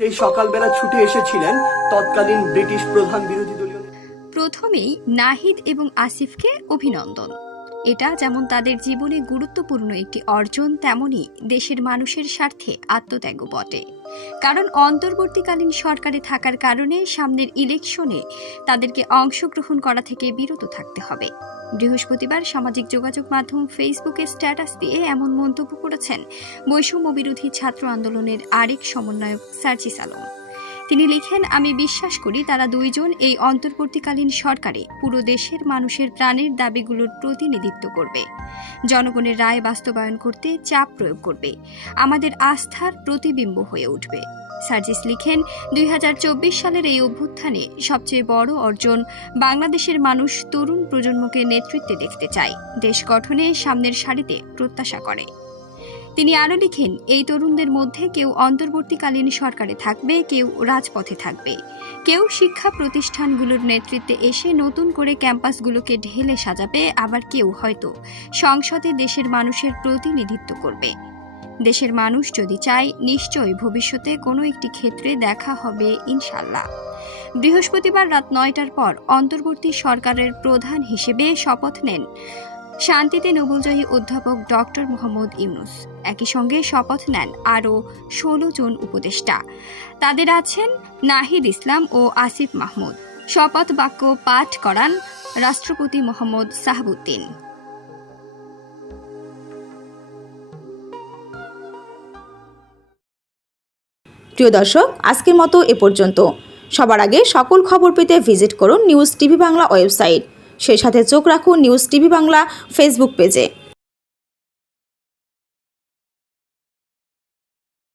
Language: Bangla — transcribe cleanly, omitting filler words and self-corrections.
সেই সকালবেলা ছুটে এসেছিলেন তৎকালীন ব্রিটিশ প্রধান বিরোধী দলীয়। প্রথমেই নাহিদ এবং আসিফকে অভিনন্দন। এটা যেমন তাদের জীবনে গুরুত্বপূর্ণ একটি অর্জন, তেমনি দেশের মানুষের স্বার্থে আত্মত্যাগও বটে। কারণ অন্তর্বর্তীকালীন সরকারে থাকার কারণে সামনের ইলেকশনে তাদেরকে অংশগ্রহণ করা থেকে বিরত থাকতে হবে। বৃহস্পতিবার সামাজিক যোগাযোগ মাধ্যম ফেসবুকে স্ট্যাটাস দিয়ে এমন মন্তব্য করেছেন বৈষম্য বিরোধী ছাত্র আন্দোলনের আরেক সমন্বয়ক সার্জিস আলম। তিনি লিখেন, আমি বিশ্বাস করি তারা দুইজন এই অন্তর্বর্তীকালীন সরকারে পুরো দেশের মানুষের প্রাণের দাবিগুলোর প্রতিনিধিত্ব করবে, জনগণের রায় বাস্তবায়ন করতে চাপ প্রয়োগ করবে, আমাদের আস্থার প্রতিবিম্ব হয়ে উঠবে। সার্জিস লিখেন, 2024 সালের এই অভ্যুত্থানে সবচেয়ে বড় অর্জন বাংলাদেশের মানুষ তরুণ প্রজন্মকে নেতৃত্বে দেখতে চায়, দেশ গঠনে সামনের সারিতে প্রত্যাশা করে। তিনি আরও লিখেন, এই তরুণদের মধ্যে কেউ অন্তর্বর্তীকালীন সরকারে থাকবে, কেউ রাজপথে থাকবে, কেউ শিক্ষা প্রতিষ্ঠানগুলোর নেতৃত্বে এসে নতুন করে ক্যাম্পাসগুলোকে ঢেলে সাজাবে, আবার কেউ হয়তো সংসদে দেশের মানুষের প্রতিনিধিত্ব করবে। দেশের মানুষ যদি চায়, নিশ্চয়ই ভবিষ্যতে কোনো একটি ক্ষেত্রে দেখা হবে ইনশাল্লাহ। বৃহস্পতিবার রাত 9টার পর অন্তর্বর্তী সরকারের প্রধান হিসেবে শপথ নেন শান্তিতে নোবেলজয়ী অধ্যাপক ডক্টর মোহাম্মদ ইউনূস। একই সঙ্গে শপথ নেন আরও 16 জন উপদেষ্টা। তাদের আছেন নাহিদ ইসলাম ও আসিফ মাহমুদ। শপথ বাক্য পাঠ করান রাষ্ট্রপতি মোহাম্মদ সাহাবুদ্দিন। প্রিয় দর্শক, আজকের মতো এ পর্যন্ত। সবার আগে সকল খবর পেতে ভিজিট করুন নিউজ টিভি বাংলা ওয়েবসাইট। সেই সাথে চোখ রাখুন নিউজ টিভি বাংলা ফেসবুক পেজে।